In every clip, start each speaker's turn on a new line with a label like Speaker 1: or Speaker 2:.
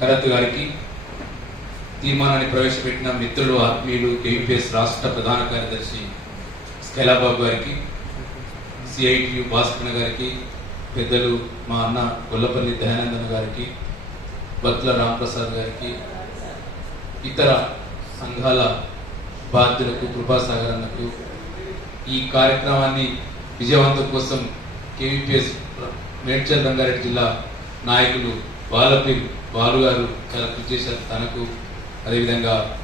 Speaker 1: కరత్ గారికి తీర్మానాన్ని ప్రవేశపెట్టిన మిత్రులు ఆత్మీయులు కేవీపీఎస్ రాష్ట్ర ప్రధాన కార్యదర్శి స్కైలాబాబు గారికి సిఐటియు భాస్కర్ గారికి పెద్దలు మా అన్న గొల్లపల్లి దయానందన్ గారికి బత్ల రాంప్రసాద్ గారికి ఇతర సంఘాల బాధ్యులకు కృపాసాగర్ అన్నకు ఈ కార్యక్రమాన్ని విజయవంతం కోసం కేవీపీఎస్ మేడ్చల్ రంగారెడ్డి జిల్లా నాయకులు బాలపి బాలు గారు చాలా కృషి చేశారు. తనకు అదేవిధంగా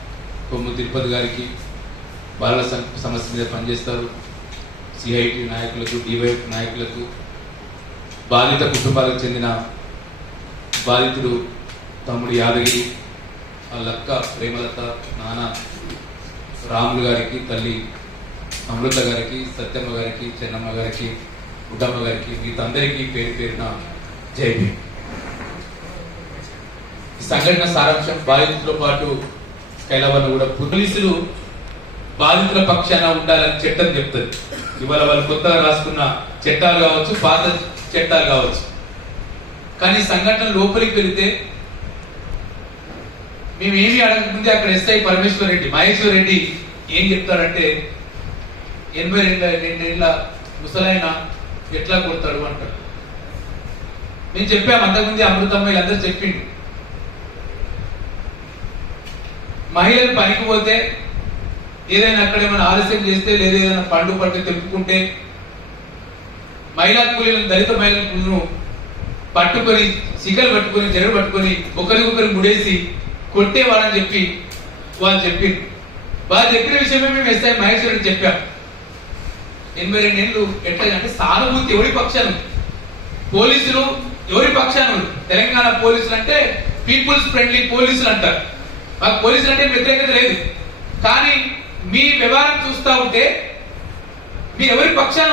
Speaker 1: కొమ్ము తిరుపతి గారికి బాలల సం- సమస్య మీద పనిచేస్తారు. సిఐటి నాయకులకు డివైఎఫ్ నాయకులకు బాధిత కుటుంబాలకు చెందిన బాధితుడు తమ్ముడు యాదగిరి వాళ్ళక్క ప్రేమలత నాన్న రాములు గారికి తల్లి అమృత గారికి సత్యమ్మ గారికి చెన్నమ్మ గారికి గుడ్డమ్మ గారికి వీరందరికీ పేరు పేరున జై భీమ్. సంఘటన సారాంశం బాధితులతో పాటు కైలవన్న కూడా. పోలీసులు బాధితుల పక్షాన ఉండాలని చట్టం చెప్తుంది. ఇవాళ వాళ్ళు కొత్తగా రాసుకున్న చట్టాలు కావచ్చు పాత చట్టాలు కావచ్చు. కానీ సంఘటన లోపలికి వెళితే మేము ఏమి అడగకముందే అక్కడ ఎస్ఐ పరమేశ్వర్ రెడ్డి మహేశ్వర్ రెడ్డి ఏం చెప్తారంటే ఎనభై రెండు రెండేళ్ళ ముసలాయన ఎట్లా కొడతాడు అంటాడు. మేము చెప్పాము అంతకుముందే అమృతమ్మ వీళ్ళందరూ చెప్పిండు మహిళలు పనికి పోతే ఏదైనా అక్కడ ఏమైనా ఆలస్యం చేస్తే లేదా ఏదైనా పండు పట్టు తెలుపుకుంటే మహిళా కూలీలను దళిత మహిళలను పట్టుకొని సిగలు పట్టుకొని జరగ పట్టుకొని ఒకరికొకరు ముడేసి కొట్టేవాడని చెప్పి వాళ్ళు చెప్పింది వాళ్ళు చెప్పిన విషయమే మేము ఎస్ఐ మహేశ్వరుడు చెప్పాం. ఎనభై రెండేళ్ళు ఎట్లా అంటే సానుభూతి ఎవరి పక్షాలు పోలీసులు ఎవరి పక్షాలు తెలంగాణ పోలీసులు అంటే పీపుల్స్ ఫ్రెండ్లీ పోలీసులు అంటారు. మాకు పోలీసులు అంటే వ్యతిరేకత లేదు. కానీ మీ వ్యవహారం చూస్తా ఉంటే మీ ఎవరి పక్షాన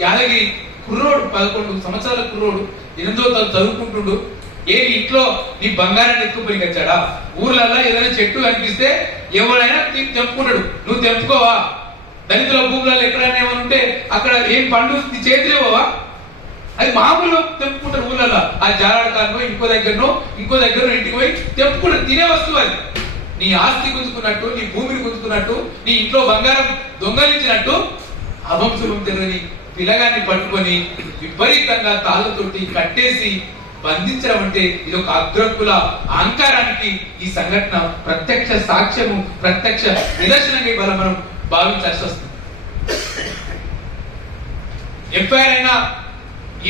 Speaker 1: యాదగిరి కుర్రోడు పదకొండు సంవత్సరాల కుర్రోడు ఎనిమిదో తను చదువుకుంటుండు ఏ ఇంట్లో నీ బంగారాన్ని ఎత్తుకుపోయి వచ్చాడా ఊర్లలో ఏదైనా చెట్టు కనిపిస్తే ఎవరైనా తీ- తెంపుకుంటాడు. నువ్వు తెంపుకోవా? దళితుల భూములలో ఎక్కడైనా ఏమైనా ఉంటే అక్కడ ఏం పండు నీ చేతిలో అది మామూలు తెంపుకుంటారు ఊళ్ళలో ఆ జారాడకాన్నో ఇంకో దగ్గరనో ఇంకో దగ్గర ఇంటికి పోయి తెంపుకుంటారు. తినే వస్తువు అది. నీ ఆస్తి గుంజుకున్నట్టు నీ భూమిని గుంజుకున్నట్టు నీ ఇంట్లో బంగారం దొంగలించినట్టు అవంశం తెలియని పిల్లగాన్ని పట్టుకొని విపరీతంగా తాళ్ళతోటి కట్టేసి బంధించడం అంటే ఇది ఒక అగ్రకుల అహంకారానికి ఈ సంఘటన ప్రత్యక్ష సాక్ష్యము ప్రత్యక్ష నిదర్శనంగా ఇవాళ మనం భావించాల్సి వస్తుంది. ఎఫ్ఐఆర్ అయినా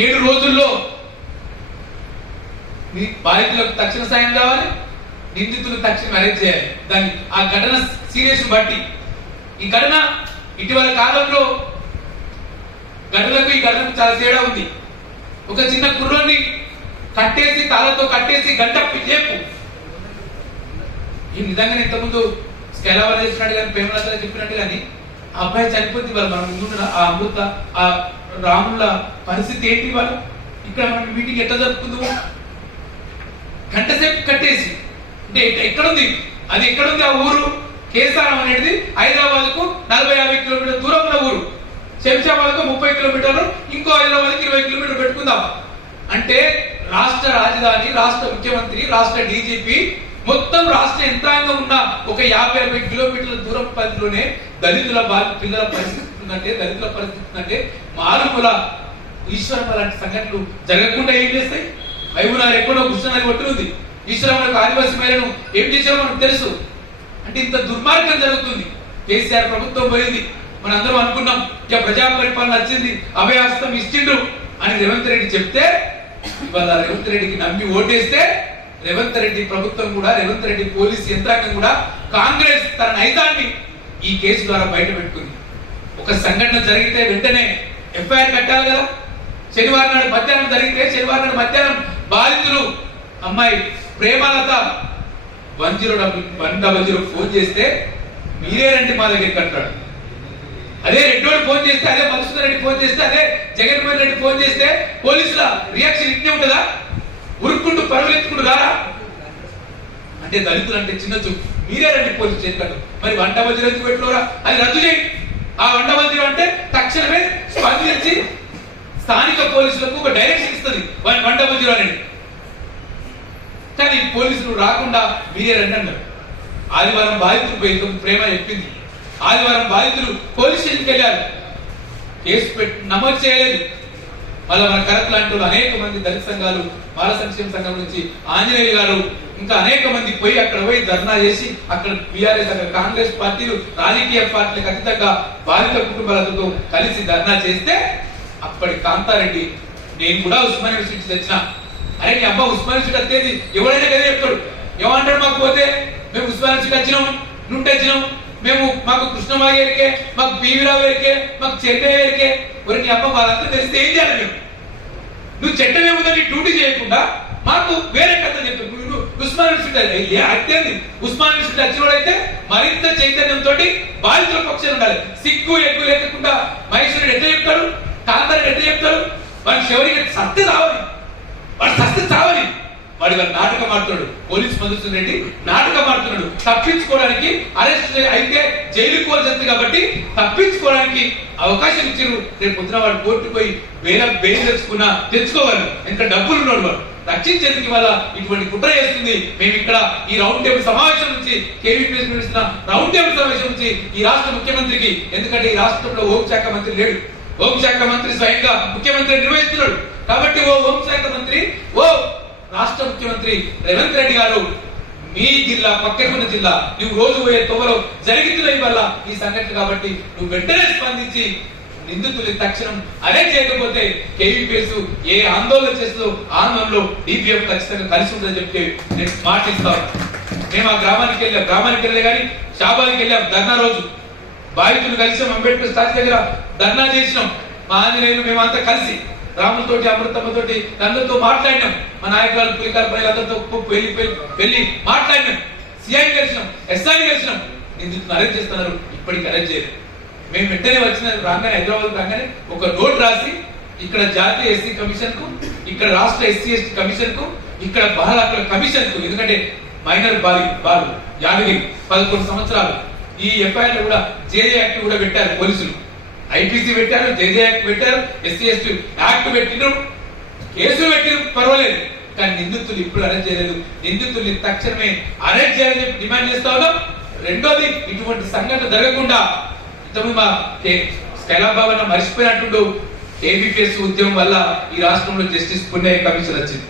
Speaker 1: ఏడు రోజుల్లో బాధితులకు తక్షణ సాయం కావాలి నిందితులు తక్షణం అరెస్ట్ చేయాలి. దాన్ని ఆ ఘటన సీరియస్ బట్టి. ఈ ఘటన ఇటీవల కాలంలో ఘటనకు ఈ ఘటనకు చాలా తేడా ఉంది. ఒక చిన్న కుర్రోని కట్టేసి తాళతో కట్టేసి గంట లేపు ఈ నిజంగా ఇంతకుముందు స్కెలావర్ చేసినట్టు కానీ ప్రేమలత చెప్పినట్టు కానీ ఆ అబ్బాయి చనిపోతే వాళ్ళు మనం ముందు ఆ అమృత ఆ రాముల పరిస్థితి ఏంటి వాళ్ళు ఇక్కడ మన మీటింగ్ ఎట్లా జరుపుకుందాము? గంట సేపు కట్టేసి అంటే ఎక్కడుంది? అది ఎక్కడుంది ఆ ఊరు? కేసారం అనేది హైదరాబాద్కు నలభై యాభై కిలోమీటర్ దూరం ఉన్న ఊరు. శంషాబాద్కు ముప్పై కిలోమీటర్లు ఇంకో హైదరాబాద్ ఇరవై కిలోమీటర్ పెట్టుకుందాం. అంటే రాష్ట్ర రాజధాని రాష్ట్ర ముఖ్యమంత్రి రాష్ట్ర డీజీపీ మొత్తం రాష్ట్ర యంత్రాంగం ఉన్న ఒక యాభై అరవై కిలోమీటర్ల దూరం పరిధిలోనే దళితుల పిల్లల పరిస్థితి ఉందంటే దళితుల పరిస్థితి ఉందంటే మారుమూల ఈశ్వరమ్మ అలాంటి సంఘటనలు జరగకుండా ఏం చేస్తాయి? బైబుల్ ఎక్కడో కృష్ణనగర్ కొట్టుంది ఉంది ఈశ్వరమ్మకు ఆదివాసీ ఏం చేసామో మనకు తెలుసు. అంటే ఇంత దుర్మార్గం జరుగుతుంది. కేసీఆర్ ప్రభుత్వం పోయింది. మనందరం అనుకున్నాం ఇక ప్రజా పరిపాలన వచ్చింది అభయాస్తం ఇచ్చిండ్రు అని రేవంత్ రెడ్డి చెప్తే ఇవాళ రేవంత్ రెడ్డికి నమ్మి ఓటేస్తే రేవంత్ రెడ్డి ప్రభుత్వం కూడా రేవంత్ రెడ్డి పోలీస్ యంత్రాంగం కూడా కాంగ్రెస్ తన నైజాన్ని ఈ కేసు ద్వారా బయట పెట్టుకుంది ఒక సంఘటన జరిగితే వెంటనే ఎఫ్ఐఆర్ కట్టాలి కదా. శనివారం నాడు మధ్యాహ్నం జరిగితే శనివారం నాడు మధ్యాహ్నం బాధితులు అమ్మాయి Premalatha one zero double one double zero phone చేస్తే మీరే రండి మా దగ్గరికి అంటాడు. అదే రెడ్డి ఫోన్ చేస్తే అదే మధుసూదన్ రెడ్డి ఫోన్ చేస్తే అదే జగన్మోహన్ రెడ్డి ఫోన్ చేస్తే పోలీసుల రియాక్షన్ ఇట్టే ఉంటుందా? ఉరుక్కుంటూ పరుగులెత్తుకుంటూ రారా? అంటే దళితులు అంటే చిన్న చూపు. మీరే రండి పోలీసు చేస్తాడు మరి వన్ డబల్ జీరో ఎందుకు పెట్టుకోరా? అది రద్దు చేయండి ఆ వంట డబల్ అంటే తక్షణమే స్పందించి స్థానిక పోలీసులకు ఒక డైరెక్షన్ ఇస్తుంది. వన్ వంట డబల్ అనేది కానీ పోలీసులు రాకుండా మీరే రండి అన్నారు. ఆదివారం బాధితులు పోయి ప్రేమ చెప్పింది. ఆదివారం బాధితులు పోలీస్ స్టేషన్కి వెళ్ళారు కేసు పెట్టి నమోదు చేయలేదు. మళ్ళీ మన కరెక్ట్ లాంటి వాళ్ళు అనేక మంది దళిత సంఘాలు బాల సంక్షేమ సంఘం నుంచి ఆంజనేయులు గారు ఇంకా అనేక మంది పోయి అక్కడ పోయి ధర్నా చేసి అక్కడ బీఆర్ఎస్ అక్కడ కాంగ్రెస్ పార్టీలు రాజకీయ పార్టీలకు అతీతంగా బాధిత కుటుంబాలతో కలిసి ధర్నా చేస్తే అప్పటి కాంతారెడ్డి నేను కూడా ఉస్మాన్ యూనివర్సిటీ తెచ్చిన. అరే నీ అబ్బా ఉస్మాన్ యూనివర్సిటీ వచ్చేది ఎవడైనా కదా చెప్తాడు. ఏమంటాడు మాకు పోతే? మేము ఉస్మాన్ యూనివర్సిటీ వచ్చినాము నుండి వచ్చినాము మేము మాకు కృష్ణమాగి ఎరికే మాకు బీవీరావు ఎరికే మాకు చెన్నై ఎరికే మరి నీ అబ్బా వాళ్ళంతా తెలిస్తే ఏం చేయాలి మేము? నువ్వు చెట్టనే ఉందని డ్యూటీ చేయకుండా మాకు వేరే కథ చెప్పు. ఉస్మాన్ యూనివర్సిటీ ఏ అత్యంది ఉస్మాన్ యూనివర్సిటీ వచ్చినోడైతే మరింత చైతన్యంతో బాధితుల పక్షాలు ఉండాలి. సిక్కు ఎక్కువ లేకుండా మహేశ్వరుడు ఎట్లా చెప్తాడు? కాంతారెడ్డి ఎట్లా చెప్తాడు? వాడి శివరికి సత్తి రావాలి వాడు సత్తి చావని వాడి వాడు నాటకం ఆడుతున్నాడు. పోలీస్ మధుసూదన్ రెడ్డి నాటకం ఆడుతున్నాడు. తప్పించుకోవడానికి అరెస్ట్ అయితే జైలు పోతుంది కాబట్టి తప్పించుకోవడానికి అవకాశం ఇచ్చారు. రేపు పొద్దున వాడు కోర్టు పోయి వేరే బెయిల్ తెచ్చుకున్నా తెచ్చుకోవాలి. ఎంత డబ్బులు ఉన్నాడు వాడు. రక్షించేందుకు వల్ల ఇటువంటి కుట్ర చేస్తుంది. మేము ఇక్కడ ఈ రౌండ్ టేబుల్ సమావేశం నుంచి కేవీపీఎస్ రౌండ్ టేబుల్ సమావేశం నుంచి ఈ రాష్ట్ర ముఖ్యమంత్రికి ఎందుకంటే ఈ రాష్ట్రంలో హోంశాఖ మంత్రి లేడు. హోంశాఖ మంత్రి స్వయంగా ముఖ్యమంత్రి నిర్వహిస్తున్నాడు. కాబట్టి ఓ హోంశాఖ మంత్రి ఓ రాష్ట్ర ముఖ్యమంత్రి రేవంత్ రెడ్డి గారు మీ జిల్లా పక్కకున్న జిల్లా నువ్వు రోజు పోయే తొగలో జరుగుతున్నాయి వల్ల ఈ సంఘటన కాబట్టి నువ్వు వెంటనే స్పందించి నిందితులు తక్షణం అరెస్ట్ చేయకపోతే కేవీపీఎస్ ఏ ఆందోళన చేస్తుందో ఆందోళనలో డిపిఎఫ్ ఖచ్చితంగా కలిసి ఉంటుందని చెప్పి నేను మాటిస్తాను. మేము ఆ గ్రామానికి వెళ్ళాం. గ్రామానికి వెళ్ళే కానీ షాబానికి వెళ్ళాం ధర్నా రోజు. బాధితులు కలిసాం అంబేద్కర్ స్టాచ్యూ దగ్గర ధర్నా చేసినాం. మా ఆంజనేయులు మేమంతా కలిసి రాములతోటి అమృతమ్మతోటి అందరితో మాట్లాడినాం. మా నాయకులు పులికారు పై అందరితో వెళ్ళి వెళ్ళి మాట్లాడినాం. సిఐ కలిసినాం ఎస్ఐని కలిసినాం. నిందితులు అరెస్ట్ చేస్తున్నారు. ఇప్పటికి అరెస్ట్ చేయలేదు. మేము వెంటనే వచ్చిన రాగానే హైదరాబాద్ రాగానే ఒక నోట్ రాసి ఇక్కడ జాతీయ ఎస్సీ కమిషన్కు ఇక్కడ రాష్ట్ర ఎస్సీ ఎస్టీ కమిషన్కు ఇక్కడ బాల హక్కుల కమిషన్కు ఎందుకంటే మైనర్ బాలి బాలు యాదగిరి పదకొండు సంవత్సరాలు ఈ ఎఫ్ఐఆర్ కూడా జేజే యాక్ట్ కూడా పెట్టారు పోలీసులు. ఐపీసీ పెట్టారు జేజే యాక్ట్ పెట్టారు ఎస్సీ ఎస్టీ యాక్ట్ పెట్టినారు కేసులు పెట్టిన పర్వాలేదు. కానీ నిందితులు ఇప్పుడు అరెస్ట్ చేయలేదు. నిందితుల్ని తక్షణమే అరెస్ట్ చేయాలని డిమాండ్ చేస్తా ఉన్నాం. రెండోది ఇటువంటి సంఘటన జరగకుండా ఇంతకు మా మర్చిపోయినట్టు ఏబిపిఎస్ ఉద్యమం వల్ల ఈ రాష్ట్రంలో జస్టిస్ పుణ్య కమిషన్ వచ్చింది.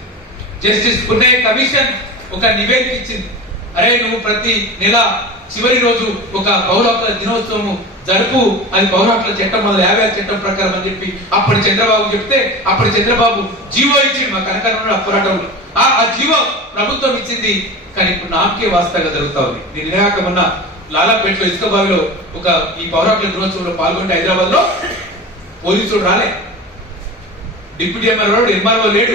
Speaker 1: జస్టిస్ పుణ్య కమిషన్ ఒక నివేదిక ఇచ్చింది. అరే నువ్వు ప్రతి నెల చివరి రోజు ఒక పౌర హక్కుల దినోత్సవం జరుపు అది పౌర హక్కుల చట్టం వల్ల యాభై చట్టం ప్రకారం అని చెప్పి అప్పటి చంద్రబాబు చెప్తే అప్పటి చంద్రబాబు జీవో ఇచ్చింది మా కనకరంలో పోరాటంలో. ఆ జీవో ప్రభుత్వం ఇచ్చింది. కానీ ఇప్పుడు నామకే వాస్తవంగా జరుగుతా ఉంది. నేను నిరాక లాలాపేటలో ఇసుక బావిలో ఒక ఈ పౌర దినోత్సవంలో పాల్గొంటే హైదరాబాద్లో పోలీసులు రాలే. డిప్యూటీ ఎంఆర్ఓ ఎంఆర్ఓ లేడు.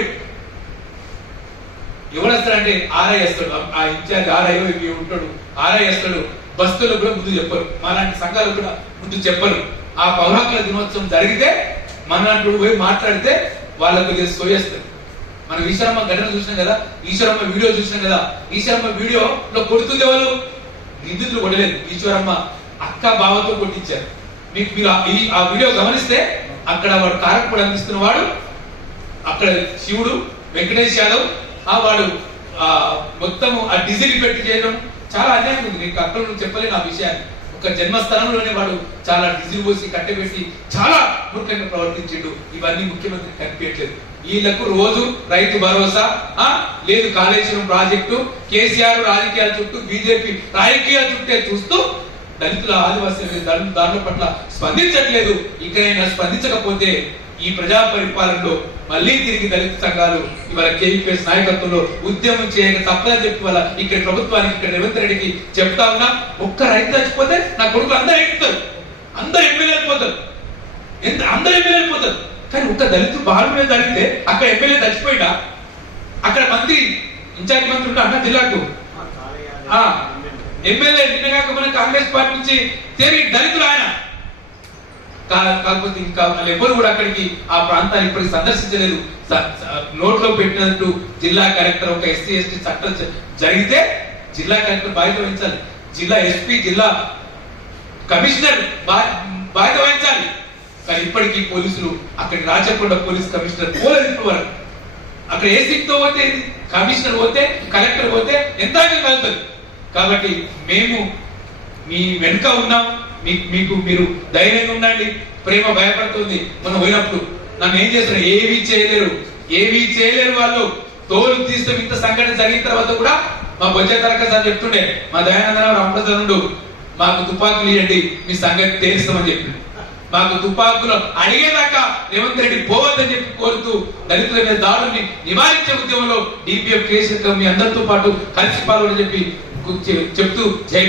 Speaker 1: ఎవరు వస్తాడంటే ఆర్ఐ వస్తాడు. ఆ ఇన్ఛార్జ్ ఆర్ఐ ఉంటాడు. ఆర్ఐ వస్తాడు. బస్తులు కూడా ముందు చెప్పరు. మాలాంటి సంఘాలు కూడా ముందు చెప్పరు. ఆ పౌరాకుల దినోత్సవం జరిగితే మనలాంటి పోయి మాట్లాడితే వాళ్ళకు సోయేస్తారు మనం ఈశ్వరమ్మ ఘటన చూసినాం కదా? ఈశ్వరమ్మ వీడియో చూసినాం కదా? ఈశ్వరమ్మ వీడియోలో కొడుతుంది వాళ్ళు. నిందితులు కొట్టలేదు. ఈశ్వరమ్మ అక్క బావతో కొట్టించారు. మీకు మీరు ఆ- ఈ ఆ వీడియో గమనిస్తే అక్కడ వాడు కారకుడు అందిస్తున్న వాడు అక్కడ శివుడు వెంకటేష్ యాదవ్ ఆ వాడు ఆ ఆ డీజిల్ పెట్టి చేయడం చాలా అన్యాయం ఉంది. నీకు అక్కడ నువ్వు చెప్పలేను ఆ విషయాన్ని. ఒక జన్మస్థలంలోనే వాడు చాలా డీజిల్ పోసి కట్టబెట్టి చాలా మూర్ఖంగా ప్రవర్తించిండు. ఇవన్నీ ముఖ్యమంత్రి కనిపించలేదు వీళ్ళకు రోజు రైతు భరోసా ఆ? లేదు కాళేశ్వరం ప్రాజెక్టు కేసీఆర్ రాజకీయాల చుట్టూ బీజేపీ రాజకీయాల చుట్టే చూస్తూ దళితుల ఆదివాసీ దాని- పట్ల స్పందించట్లేదు. ఇకనైనా స్పందించకపోతే ఈ ప్రజా పరిపాలనలో మళ్ళీ తిరిగి దళిత సంఘాలు ఇవాళ కేవీపీఎస్ నాయకత్వంలో ఉద్యమం చేయక తప్పదని చెప్పి వాళ్ళ ఇక్కడ ప్రభుత్వానికి ఇక్కడ రేవంత్ రెడ్డికి చెప్తా ఉన్నా ఒక్క రైతు చచ్చిపోతే నా కొడుకులు అందరూ ఎక్కుతారు అందరు ఎమ్మెల్యే వెళ్ళిపోతారు ఎంత అందరు ఎమ్మెల్యే వెళ్ళిపోతారు కానీ ఒక్క దళితు బాలు మీద జరిగితే అక్కడ ఎమ్మెల్యే చచ్చిపోయినా అక్కడ మంత్రి ఇన్ఛార్జ్ మంత్రి ఉంటా అన్న జిల్లాకు? ఎమ్మెల్యే నిన్నగాక మన కాంగ్రెస్ పార్టీ నుంచి తిరిగి దళితులు ఆయన. కాకపోతే ఇంకా ఎవరు కూడా అక్కడికి ఆ ప్రాంతాన్ని ఇప్పటికి సందర్శించలేదు. నోట్లో పెట్టినట్టు జిల్లా కలెక్టర్ ఒక ఎస్సీ ఎస్టీ చట్టం జరిగితే జిల్లా కలెక్టర్ బాధ్యత వహించాలి. జిల్లా ఎస్పీ జిల్లా కమిషనర్ బా- బాధ్యత వహించాలి. కానీ ఇప్పటికీ పోలీసులు అక్కడికి రాచకొండ పోలీస్ కమిషనర్ పోలేదు ఇప్పటి వరకు. అక్కడ ఏ సిక్తో పోతే కమిషనర్ పోతే కలెక్టర్ పోతే ఎంత కలుగుతుంది కాబట్టి మేము మీ వెనుక ఉన్నాం. మీకు మీరు ధైర్యంగా ఉండండి. ప్రేమ భయపడుతుంది. మనం పోయినప్పుడు నన్ను ఏం చేస్తారు? ఏవి చేయలేరు. ఏవి చేయలేరు వాళ్ళు. తోలు తీస్తే ఇంత సంఘటన జరిగిన తర్వాత కూడా మా బొజ్జ తరక సార్ చెప్తుండే మా దయానందరావు రామప్రసాద్ మాకు తుపాకులు ఇవ్వండి మీ సంగతి తెలుస్తామని చెప్పి మాకు తుపాకులు అడిగేదాకా రేవంత్ రెడ్డి పోవద్దని చెప్పి కోరుతూ దళితుల మీద దాడుల్ని నివారించే ఉద్యమంలో డిపిఎఫ్ కేసీఆర్ మీ అందరితో పాటు కలిసి పాల్గొని చెప్పి చెప్తూ జై